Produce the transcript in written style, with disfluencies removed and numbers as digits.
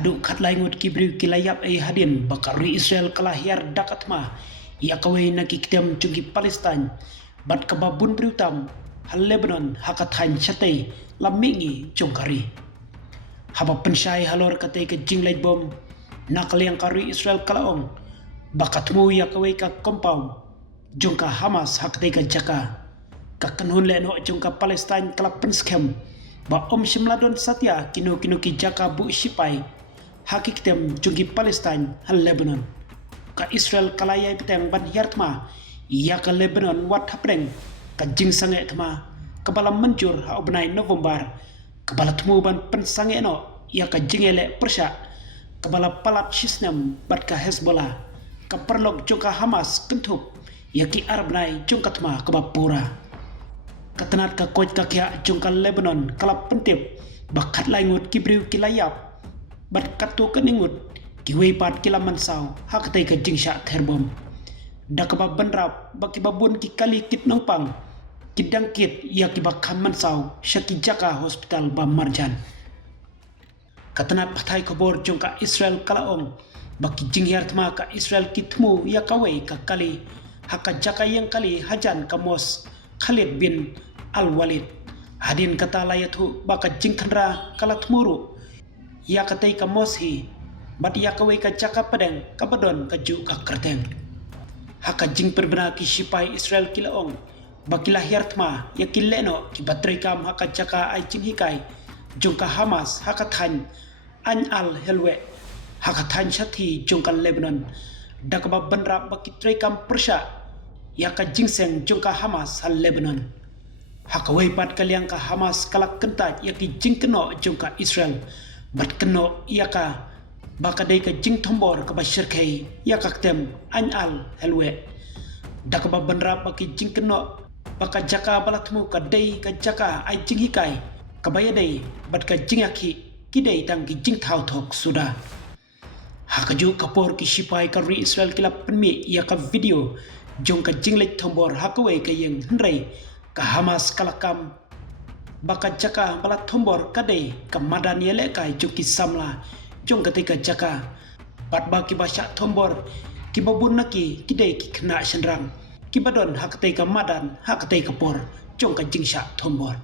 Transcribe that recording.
Haduh katlay ngut kibriw kilayap ay hadin bakari Israel kala Hiar dak Thma ia kaway nakikdem chungi Palestine bat kababun briutam hal Lebenon hakathan chatay lamingi chungkari haba pensyai halor katay ka jinglay bom nakaliang kari Israel kalaong bakatmu ia kaway ka compound jungka Hamas hakatay ka jaka kakanhun leno jungka Palestine kala penskem ba shimladon satya kino ki jaka bu sipai hakiktem jungi Palestine hal Lebenon ka Israel kalayay peteng ban Hiar Thma ia ka Lebenon wat hapreng ka jing sange Thma kabala mencur ha obnai November kabala tmu ban pensange no ia ka jingele persya kabala palat shisnem bat ka Hezbollah ka perlok jungka Hamas kentup ia ki arbnai jungka Thma ka bapura katanat ka koj ka kya jungka Lebenon kala pentip bakat laingut kibriw kilayap bat katu keningut kiwei pat kilaman saw hakatay ka jingsya terbom dakaba benrap baki babun ki kali kit nangpang kidang kit ya kibakam man saw syaki jaka hospital ba marjan katanat patay kabor jungka Israel kalaong baki jing Hiar Thma ka Israel kitmu ya kawei ka kali haka jaka yang kali hajan kamos Khalid bin Al-Walid hadin kata layatu baka jing thandra kala tmuru ia katay ka moshi bat ia kaway ka jaka padeng kabadon ka ju ka kerteng haka jing perbena ki sipai Israel kilaong bakila Hiar Thma ya kileno ki batray kam haka jaka ay jing hikai jungka Hamas haka than an al helwe haka than shati jungka Lebenon dakaba benrap baki tray kam persya ya ka jingseng jungka Hamas hal Lebenon haka waipat kaliang ka Hamas kalak kentat ya ki jing keno jungka Israel bat keno ia ka baka day ka jing tombor ka basyirkay ia kaktem an al helwe dakaba benrap baki jing keno baka jaka balatmu ka day ka jaka ay jing hikay kabaya day bat ka jing aki kiday tang ki jing thau thok suda hakaju kapor ki sipai ka ri Israel kila penmi ia ka video jong ka jing lek tombor hakaway ka yang henray ka Hamas kalakam baka jaka bala tombor kadai kamadan yele kai juki samla jong ketika jaka bat baki basya tombor kibabun naki kidai ki kena senrang kibadon hakatai kamadan hakatai kapor jong ka jingsya tombor